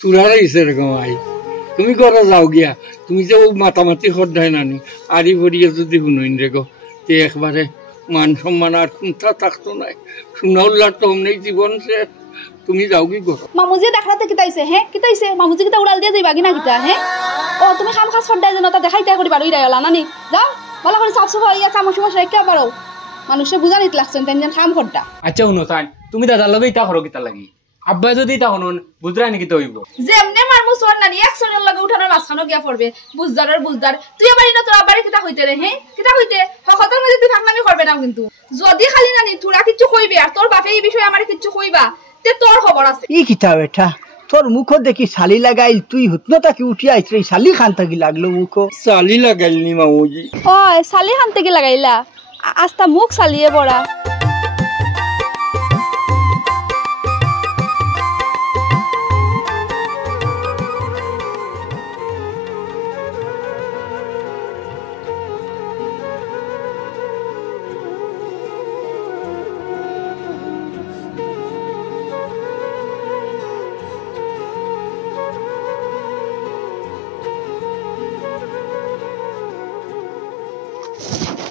তুলার আইসে রে গাই তুমি ঘরে যাও গিয়া তুমি যে মাতামাতি সদায় নানি আড়ি ভরিয়ে যদি শুনইন রে গো তে একবারে মান সম্মান আর কোনটা থাকতো নাই শুনা উল্লার তো অমনি জীবন শেষ তুমি যাও কি করো মামুজি দেখাতে কিতাইছে হ্যাঁ কিতাইছে মামুজি কিতা উড়াল দিয়ে যাইবা কিনা কিতা হ্যাঁ ও তুমি খাম খাস সদায় যেন তা দেখাইতে করি বাড়ি রাইলা নানি যাও ভালো করে সাফ সাফাই ইয়া কাম সমস্যা রাখা পারো মানুষে বুঝা নিতে লাগছেন তেনজন খাম খড্ডা আচ্ছা শুনো তাই তুমি দাদার লগে ইটা করো কিতা লাগি আব্বা যদি তা হনুন বুঝরা নাকি তো হইব যেমনে মারমু সোর নানি একশনের লগে উঠানোর মাঝখানো গিয়া পড়বে বুঝদারের বুঝদার তুই আবার ইনো তোর আবারে কিতা হইতে রে হ্যাঁ কিতা হইতে হকতার মধ্যে তুই ফাকনামি করবে না কিন্তু যদি খালি নানি তোরা কিছু কইবে আর তোর বাপে এই বিষয়ে আমারে কিছু কইবা তে তোর খবর আছে ই কিতা বেটা তোর মুখ দেখি শালি লাগাইল তুই হুতনতা কি উঠি আইছ রে শালি খান থাকি লাগলো মুখ চালি লাগাইলনি মামুজি ওই শালি খান থেকে লাগাইলা আস্তা মুখ চালিয়ে বড়া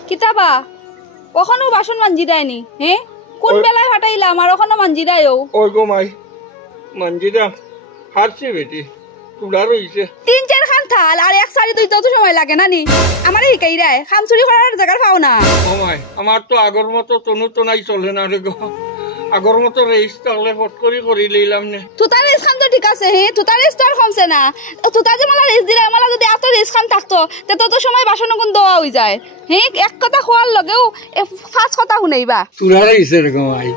কিতাবা কখনো বাসন মানজি দেয়নি হ্যাঁ কোন বেলায় ফাটাইলাম আর ওখানে মানজি দেয়ও ওই গো মাই মানজিদা হারছে বেটি তুলার হইছে 3-4 খান থাল আর এক সারি দুই তো সময় লাগে নানি আমারে হিকাই রায় খাম চুরি করার জায়গা পাও না ও মাই আমার তো আগর মতো তনু তনাই চলে না রে গো আগর মতো রেস তাহলে ফট করে লইলাম না তুতার রেস খান তো ঠিক আছে হে তুতার রেস তো আর কমছে না তুতা যে মালা রেস দিলা মালা যদি এত রেস খান থাকতো তে তত সময় বাসন কোন দেওয়া হই যায় হে এক কথা খোয়ার লগেও পাঁচ কথা শুনাইবা তুলার আইসে রে গাই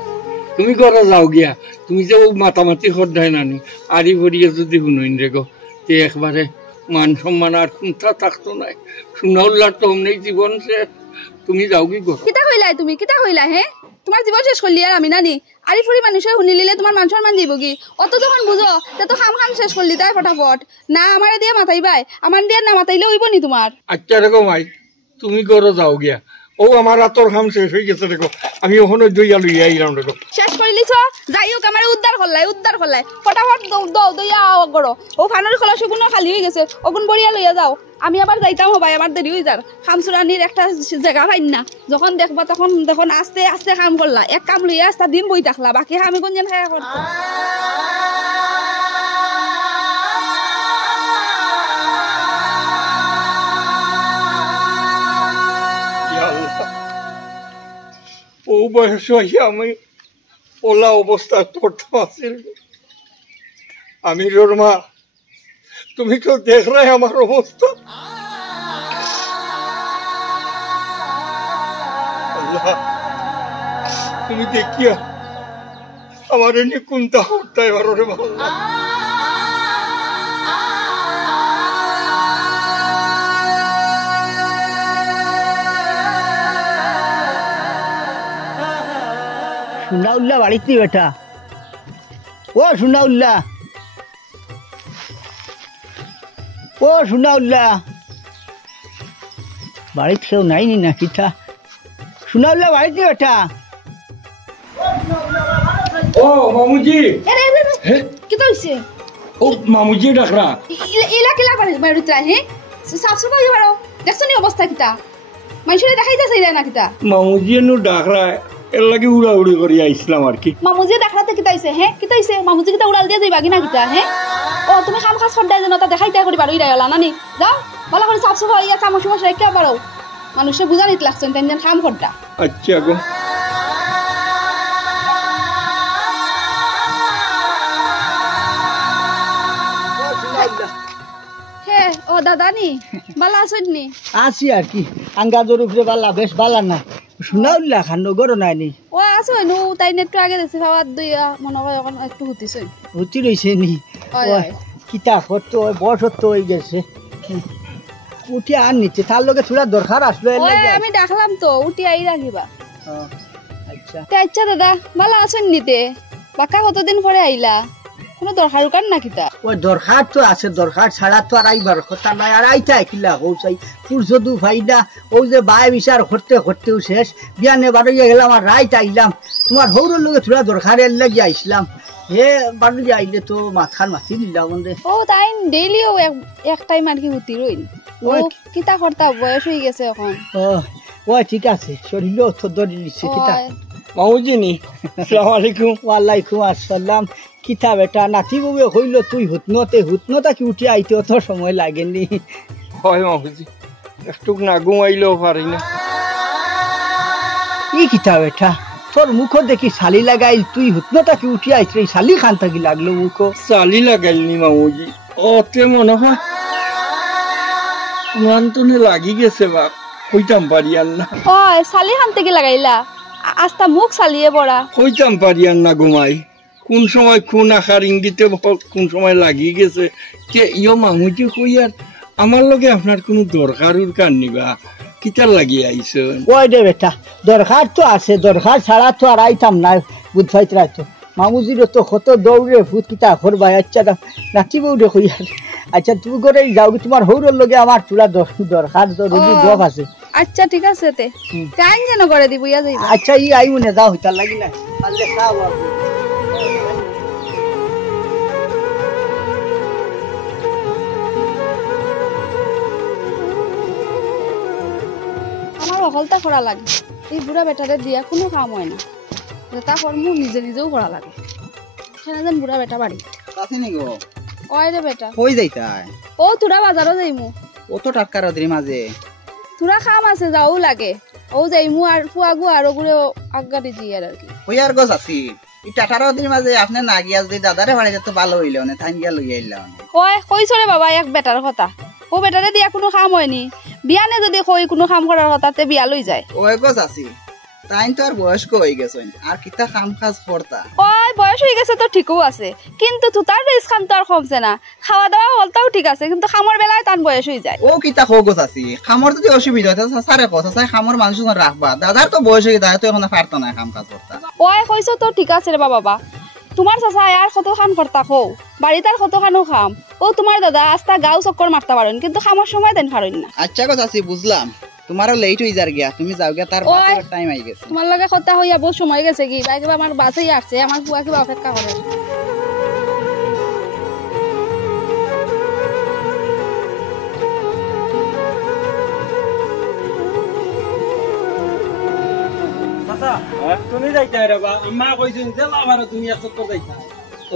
তুমি ঘরে যাও গিয়া তুমি যে মাতামাতি সদায় নানি আড়ি ভরিয়ে যদি শুনইন রে গো তে একবারে মান সম্মান আর কোনটা থাকতো নাই শুনা উল্লার তো অমনি জীবন শেষ তুমি যাও কি করো কিতা কইলাই তুমি কিতা কইলা হে তোমার জীবন শেষ করলি আর আমি নানি আরি ফুরি মানুষে শুনি লিলে তোমার মান সম্মান দিব কি অত যখন বুঝো তে তো খাম খাম শেষ করলি তাই ফটাফট না আমারে দিয়ে মাথাইবাই আমার দিয়ে না মাথাইলে হইব নি তোমার আচ্ছা রে গো মাই তুমি ঘরে যাও গিয়া ও আমার রাতর খাম শেষ হয়ে গেছে দেখো আমি ওখানে দইয়া লইয়া আইলাম দেখো শেষ করিলিছ যাই হোক আমার উদ্ধার করলাই ফটাফট দইয়া গড়ো ও ফানুর খোলা শুকুনো খালি হয়ে গেছে ওগুন বড়িয়া লইয়া যাও আমি আবার যাইতাম হবাই আমার দেরি হয়ে যার খামচুরানির একটা জায়গা পাইন না যখন দেখবা তখন তখন আস্তে আস্তে কাম করলা এক কাম লইয়া আস্তে দিন বই থাকলা বাকি আমি কোন যেন খায়া করতো ও বয়স হইয়া আমি ওলা অবস্থা পড়তাম আছিল আমি রোর মা তুমি তো দেখ রাই আমার অবস্থা আল্লাহ তুমি দেখিয়া আমার এনে কোনটা হত্যা এবার রে ভালো সুনাউল্লাহ বাড়িতে বেটা ও সুনাউল্লাহ বাড়িতে কেউ নাই নি না কিতা সুনাউল্লাহ বাড়িতে বেটা ও মামুজি কি তো হইছে ও মামুজি ডাকরা ইলা কিলা করে বাড়িতে হে সাফ সাফাই করো দেখছো নি অবস্থা কিতা মানুষের দেখাইতে চাইরা না কিতা মামুজি নু ডাকরা এর লাগি উড়াউড়ি করি আইছিলাম আর কি মামুজি দেখাতে কিতাইছে হ্যাঁ কিতাইছে মামুজি কিতা উড়াল দিয়ে যাইবা কিনা কিতা হ্যাঁ ও তুমি খাম খাস সদায় যেন তা দেখাইতে করি বাড়ি রাইলা নানি যাও ভালো করে সাফ সাফাই ইয়া কাম সমস্যা রাখা পারো মানুষে বুঝা নিতে লাগছেন তেনজন খাম খড্ডা আচ্ছা গো হে ও দাদা নি ভালো আছেন নি আছি আর কি আঙ্গাজোর উপরে বালা বেশ বালা না সুনাউল্লাহ খান গরো নাই নি ও আছো নু তাই নেটটো আগে দেখছি খাওয়ার দইয়া মনে হয় এখন একটু হুতিছে হুতি রইছে নি কিতা করতে ওই বয়স তো হয়ে গেছে উঠি আর নিচ্ছে তার লগে থোড়া দরকার আসলো ওই আমি ডাকলাম তো উঠি আই রাখিবা আচ্ছা আচ্ছা দাদা ভালো আছেন নিতে বাকা কতদিন পরে আইলা কোনো দরকার কার না কিতা ওই দরকার তো আছে দরকার ছাড়া তো আর আইবার কথা নাই আর আইতা কিলা হও চাই ফুরসদু ফাইদা ও যে বাই বিচার করতেও শেষ বিয়ানে বাড়িয়ে গেলাম আর রাইত আইলাম তোমার হৌরের লগে থোড়া দরকার এর লাগি আইসলাম হে বাড়ি আইলে তো মাথার মাছি দিলাম রে। ও তাই ডেইলিও এক টাইম আর কি হুতি রইন ও ওই। কিতা করতা বয়স হয়ে গেছে এখন ও ও ঠিক আছে শরীরও তো দড়ি নিচ্ছে কিতা। ওই, মাউজিনি আসসালামু আলাইকুম। ওয়ালাইকুম আসসালাম। কিতা বেটা নাতি বউয়ে হইল তুই হুতনতা কি উঠে আইতে অত সময় লাগেনি। হয় মাউজি একটু না ঘুমাইলেও পারি না। ই কিতা বেটা তোর মুখ দেখি শালি লাগাইল তুই হুতনতা কি উঠে আইতে শালি খান থাকি লাগলো মুখ। চালি লাগাইলনি মাউজি অতে মনে হয় মানতনে লাগি গেছে বাপ কইতাম পারি আর না ওই সালি খান থেকে লাগাইলা আস্তা মুখ সালিয়ে পড়া কইতাম পারি আর না ঘুমাই কোন সময় কোন আকার ইঙ্গিতে কোন সময় লাগিয়ে গেছে কে ইয় মামুজি কই আর আমার লগে আপনার কোনো দরকারুর কার নিবা কিতার লাগিয়ে আইসন। ওই রে বেটা দরকার তো আছে, দরকার ছাড়া তো আর আইতাম না বুধবাইতে রাইতো। মামুজিরও তো কত দৌড়ে ভূত কিতা করবাই। আচ্ছা নাতি বউরে কই আর আচ্ছা তুমি করে যাও তোমার হৌরের লগে আমার চূড়া দরকার জরুরি ও। জব আছে। আচ্ছা ঠিক আছে তে টাইম যেন করে দিব ইয়া যাইবা আচ্ছা ই আইউ নে যাও হইতার লাগি না আলে খাও আপনি। আমার অকলতা করা লাগে এই বুড়া বেটারে দিয়া কোনো কাম হয় না যেটা কর্ম নিজে নিজেও করা লাগে সেখানে যেন বুড়া বেটা বাড়ি কাছে নি গো ওই রে বেটা কই যাইতাই ও তোরা বাজারও যাইমু অত টাটকা রোদের মাঝে তোরা কাম আছে যাও লাগে ও যাইমু আর ফুয়াগু আর ওগুলো আগাড়ি দিয়ে আর কি ওই আর গছ আছি এই টাটা রোদের মাঝে আপনি না গিয়া যদি দাদারে বাড়ি যেত ভালো হইল না থাইন গিয়া লইয়া আইলা ওই কইছ রে বাবা এক বেটার কথা ও বেটারে দিয়া কোনো কাম হয়নি বিয়ানে যদি কই কোনো কাম করার কথা তে বিয়া লই যায় ওই গছ আছি তাইন তো আর বয়স্ক হয়ে গেছেন আর কিতা কাম কাজ করতা ওই বয়স হয়ে গেছে তো ঠিকও আছে কিন্তু তুতার রেস খাম তো আর কমছে না খাওয়া দাওয়া হলতাও ঠিক আছে কিন্তু খামর বেলায় তান বয়স হয়ে যায় ও কিতা খো গছ আছি খামর যদি অসুবিধা হয় সারে কথা চাই খামর মানুষ রাখবা দাদার তো বয়স হয়ে যায় তো এখন পারতো না কাম কাজ করতা ওই কইছ তো ঠিক আছে রে বাবা তোমার চাচা আর কত খান করতা খো বাড়িতে আর কত খানো খাম ও তোমার দাদা আস্তা গাও চক্কর মারতে পারেন কিন্তু খামার সময় দেন পারেন না আচ্ছা গছ আছি বুঝলাম তোমারও লেট হয়ে যার গিয়া তুমি যাও গিয়া তার ওই। টাইম আই গেছে তোমার লগে কথা হইয়া বহু সময় গেছে কি ভাই কিবা আমার বাসেই আসছে আমার বুয়া কিবা অপেক্ষা করে তুমি যাইতা রে বা আম্মা কইছেন যে লাভার তুমি এক চক্কর যাইতা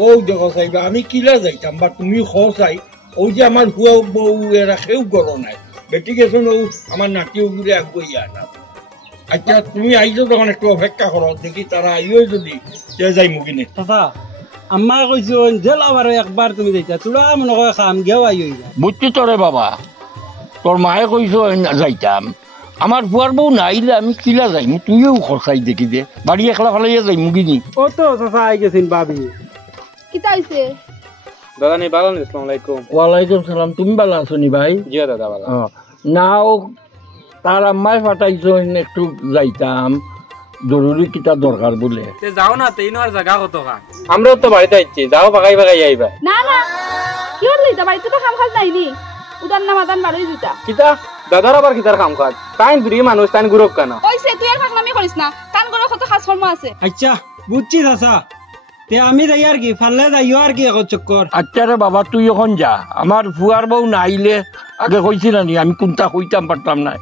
ও দেখো চাইবা আমি কিলা যাইতাম বা তুমি খ চাই ওই যে আমার হুয়া বউ এরা কেউ করো নাই বেটি গেছেন ও আমার নাতিও ঘুরে আগুইয়া না। আচ্ছা তুমি আইছো তখন একটু অপেক্ষা করো দেখি তারা আইও যদি যাই মুখিনে। চাচা আম্মা কইছেন যে লাভার একবার তুমি যাইতা তোরা মনে করে খাম গেও আই হইবা বুঝছি তোরে বাবা তোর মায়ে কইছো যাইতাম আমার বুয়ার বউ নাইলে আমি কিলা যাইম তুইও খরচাই দেখি দে বাড়ি একলা ফেলাইয়া যাই মুগিনি। ও তো চাচা আই গেছেন ভাবি কিতা হইছে দাদা নি ভালো আসসালামু আলাইকুম ওয়ালাইকুম সালাম তুমি ভালো আছো নি ভাই? জি দাদা ভালো নাও তার আম্মায় ফাটাইছো একটু যাইতাম জরুরি কিতা দরকার বলে। যাও না তেইনো আর জায়গা কত খা আমরাও তো বাড়িতে আইছি যাও বাগাই বাগাই আইবা না না কি হল লইতা বাড়িতে তো কাম কাজ নাইনি উদান না মাদান বাড়ি দিতা কিতা দাদার আবার কিতার কাম কাজ তাইন বুড়ি মানুষ তাইন গুরক কেনা কইছে তুই আর ফাঁকনামি করিস না কান করে কত কাজ কর্ম আছে আচ্ছা বুঝছি চাচা তে আমি যাই আর কি ফাললে যাইও আর কি এক চক্কর আচ্ছা রে বাবা তুই এখন যা আমার ফুয়ার বউ নাইলে আগে কইছিল নি আমি কোনটা কইতাম পারতাম না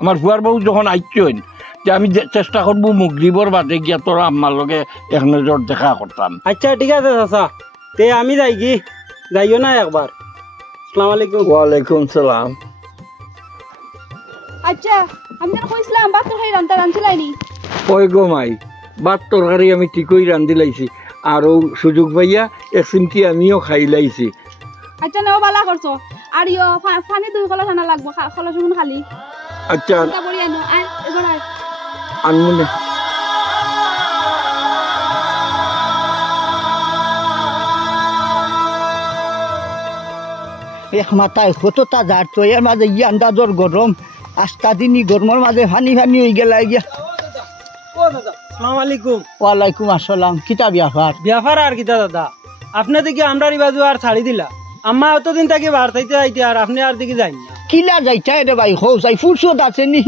আমার ফুয়ার বউ যখন আইছেন যে আমি চেষ্টা করবো মুগরিবর বাদে গিয়া তোর আম্মার লগে এক নজর দেখা করতাম। আচ্ছা ঠিক আছে চাচা তে আমি যাই কি যাইও না একবার আসসালামু আলাইকুম ওয়ালাইকুম সালাম। আচ্ছা আমি যেন কইছিলাম বাত তো খাই রান্তা রানছিলাইনি কই গো মাই ভাত তরকারি আমি ঠিকই রান্ধি লাইছি আর সুযোগ পাইয়া এক চিমটি আমিও খাই লাইছি। আচ্ছা নেও বালা করছো আর ইয়ো পানি দুই কলা ঠান্ডা লাগবো কলা শুনুন খালি আচ্ছা চিন্তা করি আনো আয় এবার আয় আনমনে এক মাথায় কতটা যার তো এর মাঝে ই আন্দাজর গরম আস্তা দিনই গরমের মাঝে ফানি হয়ে গেল গিয়া। ও দাদা আসসালামু আলাইকুম ওয়ালাইকুম আসসালাম কিতা ব্যাপার? ব্যাপার আর কিতা দাদা আপনি দেখি আমরা বাজু আর ছাড়ি দিলা আম্মা অতদিন থাকি বার থাইতে আইতে আর আপনি আর দিকে যাই না কিলা যাইতা রে ভাই হৌসাই ফুরসত আছে নি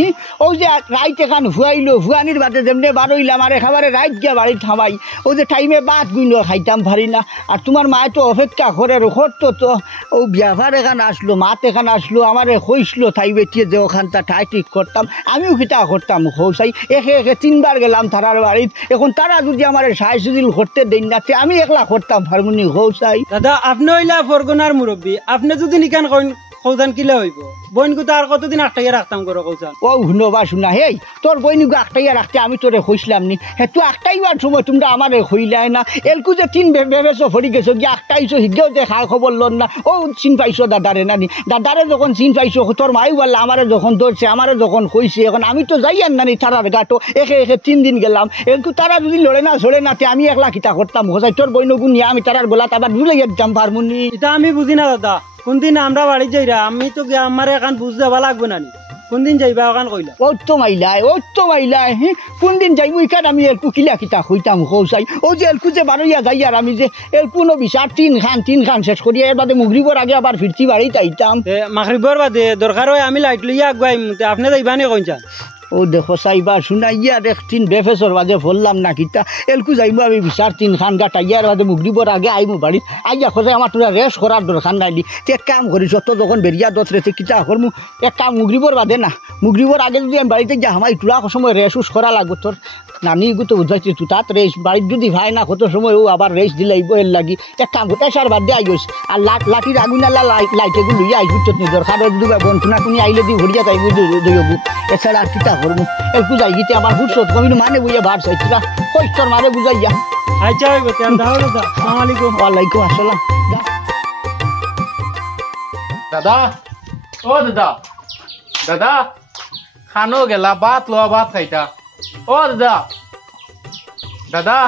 ও যে রাইত এখান ভুয়াইলো ভুয়ানির বাদে যেমনি বারইলাম আর একেবারে রাইত গিয়া বাড়ি থামাই ও যে টাইমে বাদ গুইনো খাইতাম পারি না আর তোমার মায়ে তো অপেক্ষা করে রখতো তো ও বিয়াভার এখান আসলো মাত এখান আসলো আমারে কইসলো তাই বেটিয়ে যে ওখানটা ঠাই ঠিক করতাম আমিও খিতা করতাম হৌসাই একে একে 3 বার গেলাম তারার বাড়িত এখন তারা যদি আমার সাহায্য সুদিল করতে দেন না তে আমি একলা করতাম ফার্মুনি হৌসাই দাদা আপনি হইলা ফরগনার মুরব্বী আপনি যদি নিকান কৌসান কিলে হইব বইনকু তো আর কতদিন আটটাইয়া রাখতাম করো কৌসান ও শুনবা শুনা হেই তোর বইনিগু আটটাইয়া রাখতে আমি তোরে কইসলাম নি হে তুই আটটাইবার সময় তোমরা আমারে কইলাই না এলকু যে 3 বেবেছো ফরি গেছো গিয়ে আটটাইছো হিগেও যে খা খবর লন না ও চিন পাইছো দাদারে নানি দাদারে যখন চিন পাইছো তোর মাই বললা আমারে যখন ধরছে আমারে যখন কইছে এখন আমি তো যাই আর নানি তারার গাটো একে একে 3 দিন গেলাম এলকু তারা যদি লড়ে না ছড়ে না তে আমি একলা কিতা করতাম হোসাই তোর বইনগু নিয়ে আমি তারার গলা আবার ঝুলে যেতাম পারমুনি এটা আমি বুঝি না দাদা কোনদিন আমরা বাড়ি যাইরা আমি তো আমার এখান বুঝ যাবা লাগবে না কোনদিন যাইবা ওখান কইলা ও তো মাইলাই হ্যাঁ কোনদিন যাইব ইকান আমি এলকু কিলা কিতা হইতাম হৌসাই ও যে এলকু যে বারইয়া যাই আর আমি যে এলকু ন বিচার 3 খান শেষ করি এর বাদে মুগরিবর আগে আবার ফিরতি বাড়িতে আইতাম মাগরিবর বাদে দরকার হয় আমি লাইট লইয়া আগুয়াই আপনি যাইবা নি কইছা ও দেখো সাইবা শুনাইয়া দেখ 3 বেফেসর বাজে বললাম না কিতা এলকু যাইবো আমি বিচার 3 খান গাটাইয়ার বাদে মুগরিবর আগে আইমু বাড়ি আইয়া খোঁজে আমার তোরা রেস্ট করার দরকার নাই দি তে কাম করি যত যখন বেরিয়া দতরেতে কিতা করমু এক কাম মুগরিবর বাদে না মুগরিবর আগে যদি আমি বাড়িতে যা আমার তুলা সময় রেস্ট করা লাগবে তোর নানি গু তো বুঝাইছি তুই তাত রেস্ট বাড়িতে যদি ভাই না কত সময় ও আবার রেস্ট দিলাইব এর লাগি এক কাম করতে সার বাদ দিয়ে আইস আর লাঠির আগুন আল্লাহ লাইট এগুলো লইয়া আইব চত নি দরকার যদি বন্ধুনা কোনি আইলে দি ভরিয়া যাইব দইব এছাড়া আর কিতা করমু একটু যাই গিতে আমার হুটসত কমি মানে বইয়া বার চাইছিলা কইস্তর মারে বুঝাইয়া আচ্ছা হইব তেন দাও দাদা আসসালামু আলাইকুম ওয়ালাইকুম আসসালাম দাদা ও দাদা দাদা খানো গেলা ভাত লোয়া ভাত খাইতা ও দাদা দাদা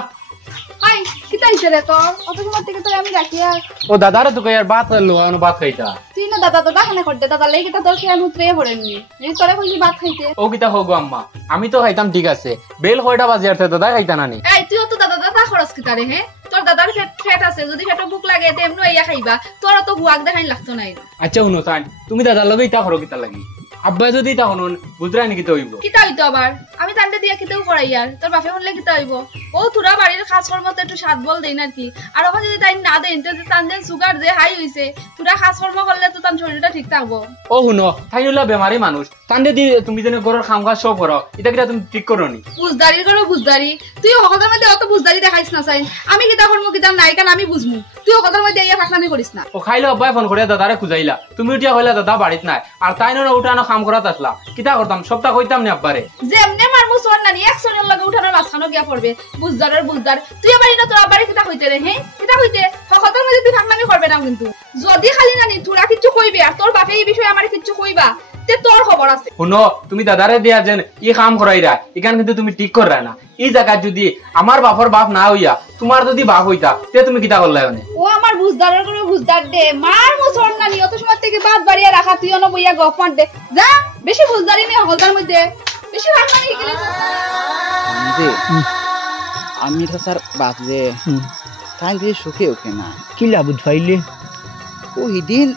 হাই কিতা হইছে রে তোর অত সময় থেকে তোর আমি রাখিয়া ও দাদারে তো কই আর ভাত লোয়া ভাত খাইতা তুই না দাদা দাদা খানে করতে দাদা লেগে কিতা তোর খেয়ে মুত্রে পড়েননি এই তোরে কইছি ভাত খাইতে ও কিতা হোগো আম্মা আমি তো খাইতাম ঠিক আছে বেল কয়টা বাজে আর দাদা খাইতা নানি এই তুইও তো দাদা দাদা খরচ কিতা রে হে তোর দাদার ফেট আছে যদি ফেটে ভুক লাগে তেমন ইয়া খাইবা তোর তো হুয়াক দেখাই লাগতো নাই আচ্ছা শুনো তাই তুমি দাদার লগে ইতা করো কিতা লাগি আব্বা যদি তা হনুন বুঝরা নাকি তো হইব কিতা হইতো আবার আমি তান্ডে দিয়া কিতাও করাই আর তোর বাপে হলে কিতা হইব ও তোরা বাড়ির খাস কর্মতে একটু সাত বল দেই না কি আর এখন যদি তাই না দেন তো তান্ডে সুগার যে হাই হইছে তোরা খাস কর্ম করলে তো তার শরীরটা ঠিক থাকবো ও শুনো তাই হলো বেমারি মানুষ তান্ডে দি তুমি যেন ঘরের কাম কাজ সব করো এটা কিটা তুমি ঠিক করো নি বুঝদারি করো বুঝদারি তুই হকদার মধ্যে অত বুঝদারি দেখাইছ না চাই আমি কিতা করবো কিতা নাই কারণ আমি বুঝমু তুই হকদার মধ্যে ইয়া ফাঁকনামি করিস না ও খাইলো আব্বাই ফোন করে দাদারে খুঁজাইলা তুমি উঠিয়া হইলা দাদা বাড়িত নাই আর তাই না উঠানো কাম করাত আসলা কিতা করতাম সবটা কইতাম না আব্বারে যে এমনে মারমু সোর নানি এক সোরের লগে উঠানোর মাঝখানো গিয়া পড়বে বুঝদারের বুঝদার তুই বাড়ি না তোর আব্বারে কিতা হইতে রে হ্যাঁ কিতা হইতে হকদার মধ্যে তুই ফাঁকনামি করবে না কিন্তু যদি খালি নানি তোরা কিচ্ছু কইবে আর তোর বাপে এই বিষয়ে আমার কিচ্ছু কইবা তে তোর খবর আছে শুনো তুমি দাদারে দিয়া যেন ই কাম করাইরা এখান কিন্তু তুমি ঠিক কররা না এই জায়গা যদি আমার বাপর বাপ না হইয়া তোমার যদি বাপ হইতা তে তুমি কিতা করলা মানে ও আমার বুঝদারের করে বুঝদার দে মার মুসর নানি অত সময় থেকে বাদ বাড়িয়া রাখা তুই অন বইয়া গপ মার দে যা বেশি বুঝদারি নেই হকদার মধ্যে বেশি ফাঁকনামি গেলে যে আমি তো স্যার বাপ যে তাই দিয়ে সুখে ওকে না কিলা বুঝ পাইলে ও হিদিন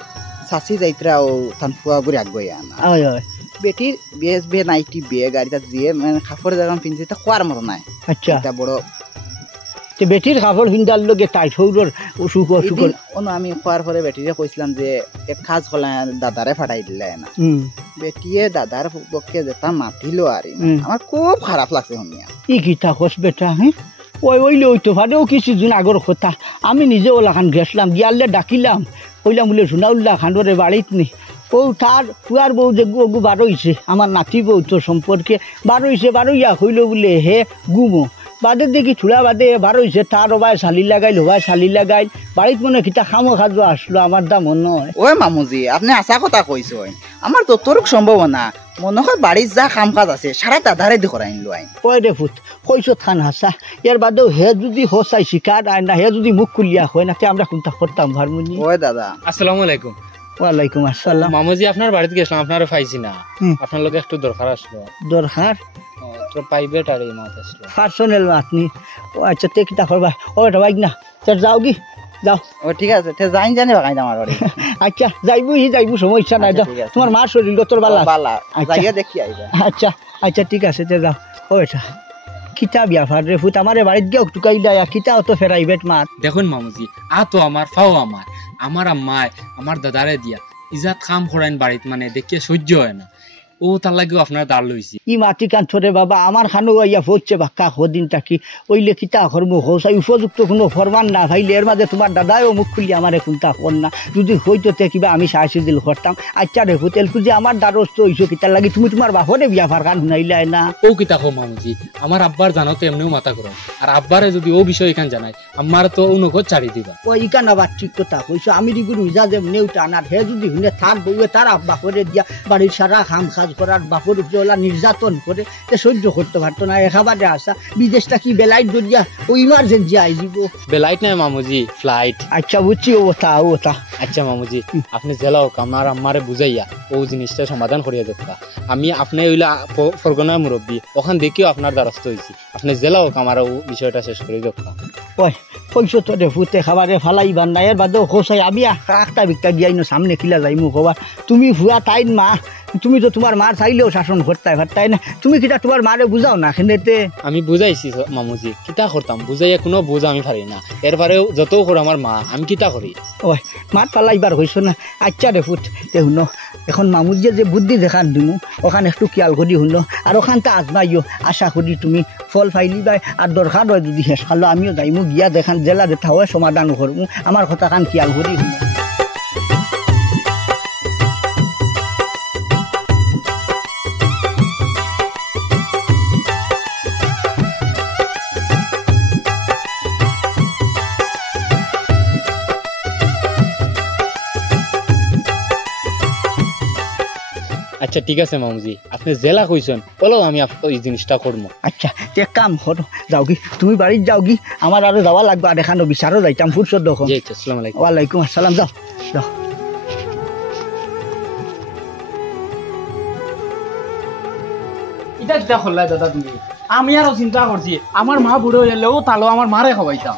সাসি যাইত্রা ও থান ফুয়া করে আগুয়াই আনা আয় আয় বেটির বেশ বে নাইটি বে গাড়িটা দিয়ে মানে কাপড় যখন পিনছে তা খোয়ার মতো নাই আচ্ছা এটা বড় তে বেটির কাপড় পিন্ধার লগে টাইট হৌরর অসুখ অসুখ অন্য আমি খোয়ার পরে বেটিরে কইছিলাম যে এক কাজ করলাম দাদারে ফাটাই দিলে না বেটিয়ে দাদার পক্ষে যেটা মাতিল আর আমার খুব খারাপ লাগছে শুনিয়া ই কিতা খোঁজ বেটা হ্যাঁ ওইলে ওই তো ভাদেও কিছুদিন আগর কথা আমি নিজে ওলাখান গেছলাম গিয়ালে ডাকিলাম কইলাম বলে সোনাউল্লাহ খান্ডরে বাড়িত নি ও তার পুয়ার বউ যে গু বার হইছে আমার নাতি বউ তো সম্পর্কে বার হইছে বারইয়া হইল বলে হে গুমো বাদে দেখি চূড়া বাদে বার হইছে তার ওবাই শালি লাগাইল ওবাই শালি লাগাইল বাড়িত মনে কিতা খামো খাজো আসলো আমার দা মন নয় ওই মামুজি আপনি আশা কথা কইছ আমার যতটুক সম্ভাবনা মনে হয় বাড়ির যা কাম কাজ আছে সারা দাদারে দি করাই আনলো আইন কয় রে ফুট কইস থান হাসা এর বাদেও হে যদি হসাই শিকার আয় না হে যদি মুখ খুলিয়া হয় না আমরা কোনটা করতাম ভারমুনি ওই দাদা আসসালামু আলাইকুম ওয়ালাইকুম আসসালাম মামুজি আপনার বাড়িতে গেছিলাম আপনারে পাইছি না আপনার লগে একটু দরকার আসলো দরকার তো প্রাইভেট আর এই মাত আসলো পার্সোনাল মাতনি ও আচ্ছা তে কিতা করবা ও এটা বাইক না তোর যাও কি যাও। ও ঠিক আছে তে যাইন জানি বাগাই আমার বাড়ি আচ্ছা যাইবো সমস্যা নাই। আচ্ছা, যাও ঠিক আছে। তোমার মার শরীর তোর বালা বালা আচ্ছা। যাইয়া দেখি আইবা আচ্ছা আচ্ছা ঠিক আছে তে যাও। ও এটা কিতা ব্যাপার রে ফুট আমারে বাড়িত গিয়ে টুকাই দেয় কিতা অত ফেরাইবেট মাত। দেখুন মামুজি আ তো আমার ফাও আমার আম্মায় আমার দাদারে দিয়া ইজাত কাম করেন বাড়িত মানে দেখিয়ে সহ্য হয় না ও তার লাগেও আপনার দাঁড় লইছি ই মাটি কাঞ্চরে বাবা আমার খানো ইয়া পড়ছে বাক্কা হদিন তাকি ওইলে কিতা করবো হোসাই উপযুক্ত কোনো ফরমান না ভাইলে এর মাঝে তোমার দাদাও মুখ খুলি আমারে কোনটা কর না যদি হইতো তে কিবা আমি সাহায্য দিল করতাম। আচ্ছা রে ফুটেল যে আমার দ্বারস্থ হইছো কিতার লাগি তুমি তোমার বাপরে বিয়া ফারকান শুনাইলাই না। ও কিতা কো মামুজি আমার আব্বার জানো তো এমনিও মাথা করো আর আব্বারে যদি ও বিষয় এখান জানাই আমার তো উনকো ছাড়ি দিবা। ও ইকান আবার ঠিক কথা কইছো আমি দিগুর উজা যে নেউটা আনার হে যদি শুনে থার বউয়ে তার আব্বা করে দিয়া বাড়ির সারা খাম খাজ করার বাপর উপরে ওলা নির্যাতন করে তে সহ্য করতে পারতো না। এখাবারে আসা বিদেশটা কি blight Dariya O emergency I দিব। বেলাইট নাই মামুজি ফ্লাইট। আচ্ছা বুঝছি ওটা। আচ্ছা মামুজি আপনি জেলাও আমার আম্মারে বুঝাইয়া ও জিনিসটা সমাধান করিয়া দেখা আমি আপনি ওইলা ফরগনা মুরব্বী ওখান দেখিও আপনার দ্বারস্থ হয়েছি আপনি জেলাও আমার ও বিষয়টা শেষ করে দেখা। ওই কইছো তো রে ফুটে খাবারে ফালাই বান্না এর বাদেও খোসাই আমি একটা বিকটা দিয়াই না সামনে কিলা যাইমু কবার তুমি ভুয়া তাইন মা তুমি তো তোমার মার চাইলেও শাসন করতে পারতাই না তুমি কিটা তোমার মারে বুঝাও না খেতে। আমি বুঝাইছি মামুজি কিতা করতাম বুঝাইয়া কোনো বুঝা আমি পারি না এরপরেও যত করে আমার মা আমি কিতা করি। ওই মার পালাইবার হইছো না। আচ্ছা রে ফুট তে শুনো এখন মামুজিয়ে যে বুদ্ধি দেখান দিমু ওখান একটু খেয়াল করি শুনো আর ওখানটা আজমাইও আশা করি তুমি ফল ফাইলিবাই আর দরকার হয় যদি শেষ খালো আমিও যাইমু গিয়া দেখান জেলা যেটা হয় সমাধান করবো আমার কথা খান খেয়াল করি শুনো। আচ্ছা ঠিক আছে মামুজি আপনি জেলা কইছেন বলো আমি এই জিনিসটা করবো। আচ্ছা তে কাম করো যাও কি তুমি বাড়ির যাও কি আমার আরো যাওয়া লাগবে আর এখানে বিচারও যাইতাম ফুরসত দেখো। আসসালামু আলাইকুম। ওয়ালাইকুম আসসালাম যাও যাও। এটা কিতা করলাই দাদা তুমি আমি আরো চিন্তা করছি আমার মা বুড়ো হয়ে গেলেও তালো আমার মারে খাওয়াইতাম।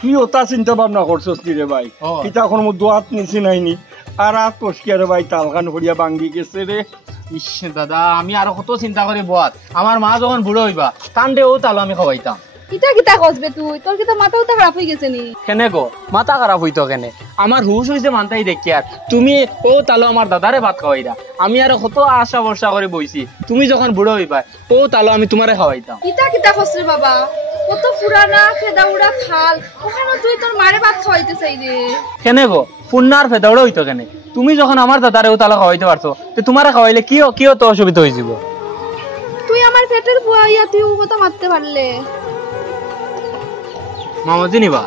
তুই ওটা চিন্তা ভাবনা করছস কি রে ভাই কিতা কোনো দোয়াত নিছি নাইনি আর পস্কিয়া রে ভাই তালখান করিয়া ভাঙ্গি গেছে রে। ইস দাদা আমি আরো কত চিন্তা করি বাদ আমার মা যখন বুড়ো হইবা কান্দে ও তালো আমি খাওয়াইতাম। কিতা কিতা কসবে তুই তোর কিতা মাথা উঠা খারাপ হয়ে গেছে নি কেনে গো মাথা খারাপ হইতো কেনে আমার হুশ হইছে মানতাই দেখি আর তুমি ও তালো আমার দাদারে ভাত খাওয়াইরা আমি আরো কত আশা ভরসা করে বইছি তুমি যখন বুড়ো হইবা ও তালো আমি তোমারে খাওয়াইতাম। কিতা কিতা কসরে বাবা কত পুরানা ফেদা উড়া খাল ওখানে তুই তোর মারে ভাত খাওয়াইতে চাই রে। কেনে গো পুন্নার ফেদাউড়ো হইতো কেনে তুমি যখন আমার দাদারে ও তালো খাওয়াইতে পারছো তো তোমারে খাওয়াইলে কিও তো অসুবিধা হয়ে যাব। তুই আমার পেটের বুয়াইয়া তুই ও কথা মারতে পারলে মামাজি নিবা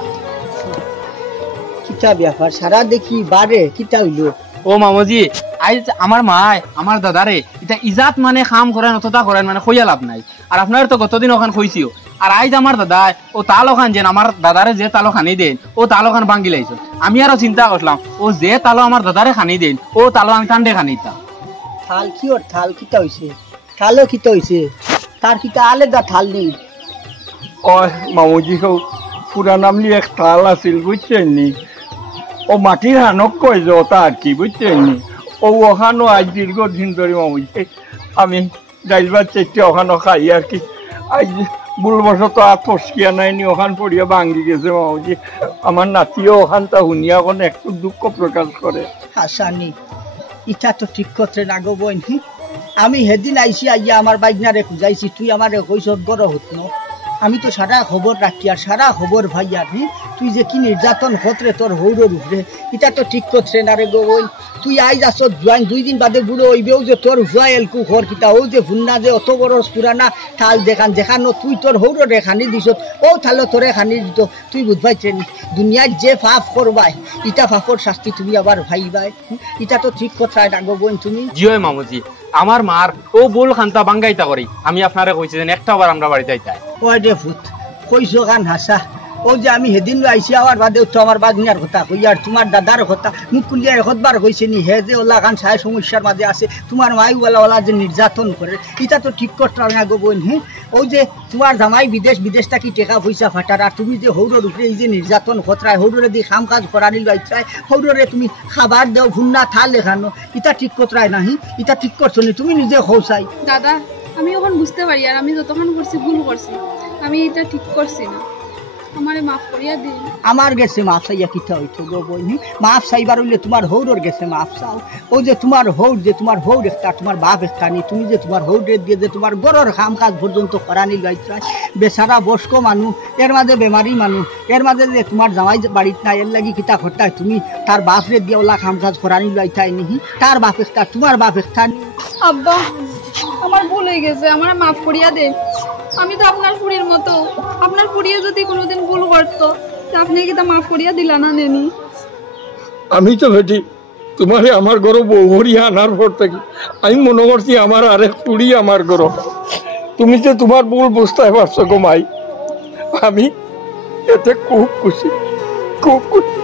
কিতা ব্যাপার সারা দেখি বারে কিতা হইলো। ও মামাজি আজ আমার মায় আমার দাদারে এটা ইজাত মানে কাম করেন অতটা করেন মানে কইয়া লাভ নাই আর আপনার তো গতদিন ওখান কইছিও আর আজ আমার দাদা ও তালো খান যেন আমার দাদারে যে তালো খানি দেন ও তালো খান ভাঙ্গি লাইছো আমি আরো চিন্তা করলাম ও যে তালো আমার দাদারে খানি দেন ও তালো আমি টান্ডে খানি দিতাম। থাল কি ওর থাল কিতা হইছে থালও কিতা হইছে তার কিতা আলাদা থাল নেই। ও মামুজি পুরা নামলি এক তাল আছিল বুঝছেন নি ও মাটির হানক কয় যে ওটা আর কি বুঝছেন নি ও ওখানো আজ দীর্ঘদিন ধরে মামুজি আমি ডাইল ভাত চাইতে ওখানো খাই আর কি আজ ভুলবশত আর ফসকিয়া নাইনি ওখান পড়িয়া ভাঙ্গি গেছে মামুজি আমার নাতিও ওখানটা শুনিয়া ওখানে একটু দুঃখ প্রকাশ করে। হাসানি ইটা তো ঠিক করতে না গো বোন আমি সেদিন আইসি আইয়া আমার বাইকনারে খুঁজাইছি তুই আমার কইস বড় হত ন আমি তো সারা খবর রাখি আর সারা খবর ভাই আর তুই যে কি নির্যাতন হতরে তোর হৌরর উপরে এটা তো ঠিক করছে না রে গো বোন তুই আইজ আসো জয়েন 2 দিন বাদে বুড়ো হইবেও যে তোর জয়েলকু ঘর কিতা ও যে ভুন্না যে অত বড় পুরানা থাল দেখানো তুই তোর হৌররে খানি দিছ ও থালো তোরে খানি দিত তুই বুঝবাইছেন দুনিয়ায় যে পাপ করবাই ইটা পাপর শাস্তি তুমি আবার ভাইবাই এটা তো ঠিক কথা না গো বোন তুমি। জিও মামুজি আমার মার ও বল খান্তা বাঙ্গাইতা করি আমি আপনারে কইছি যে একটা বার আমরা বাড়িতে আইতাই। ওই রে ভূত কইছো গান হাসা ও যে আমি সেদিন আইসি আমার বাদেও তো আমার বাগনিয়ার কথা কই আর তোমার দাদার কথা মুখ খুলিয়া একবার কইছে নি হে যে ওলা খান সাহেব সমস্যার মাঝে আছে তোমার মাই ওলা যে নির্যাতন করে এটা তো ঠিক করতে না গো বোন। হ্যাঁ ও যে তোমার জামাই বিদেশ থাকি টেকা পয়সা ফাটার আর তুমি যে হৌরোর উপরে এই যে নির্যাতন খতরায় হৌররে দিয়ে কাম কাজ করানিল বাইচায় হৌররে তুমি খাবার দেও ভুন্না থাল লেখানো এটা ঠিক করতে নাহি এটা ঠিক করছো নি তুমি নিজে হৌসাই। দাদা আমি এখন বুঝতে পারি আর আমি যতক্ষণ করছি ভুল করছি আমি এটা ঠিক করছি না আমারে মাফ করিয়া দিন। আমার গেছে মাফ চাইয়া কিতা হইতো গো বইনি মাফ চাইবার হইলে তোমার হৌরর গেছে মাফ চাও। ও যে তোমার হৌর একটা তোমার বাপ একটা নি তুমি যে তোমার হৌরের দিয়ে যে তোমার গরর কাম কাজ পর্যন্ত করানি লাইছাই বেচারা বয়স্ক মানুষ এর মাঝে বেমারি মানুষ এর মাঝে যে তোমার জামাই বাড়িত নাই এর লাগি কিতা করতাই তুমি তার বাপরে দিয়ে ওলা কাম কাজ করানি লাইছাই নিহি তার বাপ একটা তোমার বাপ একটা নি। আব্বা আমার ভুল হয়ে গেছে আমার মাফ করিয়া দে। আমি তো আপনার পুরীর মতো আপনার পুরিয়ে যদি কোনোদিন ভুল করতো আপনি কি তা মাফ করিয়া দিলা না নেনি? আমি তো বেটি তোমারে আমার ঘরে বউ হরিয়া আনার পর থাকি আমি মনে করছি আমার আরেক পুরি আমার ঘর। তুমি যে তোমার ভুল বুঝতে পারছো গো মাই আমি এতে খুব খুশি খুব খুশি।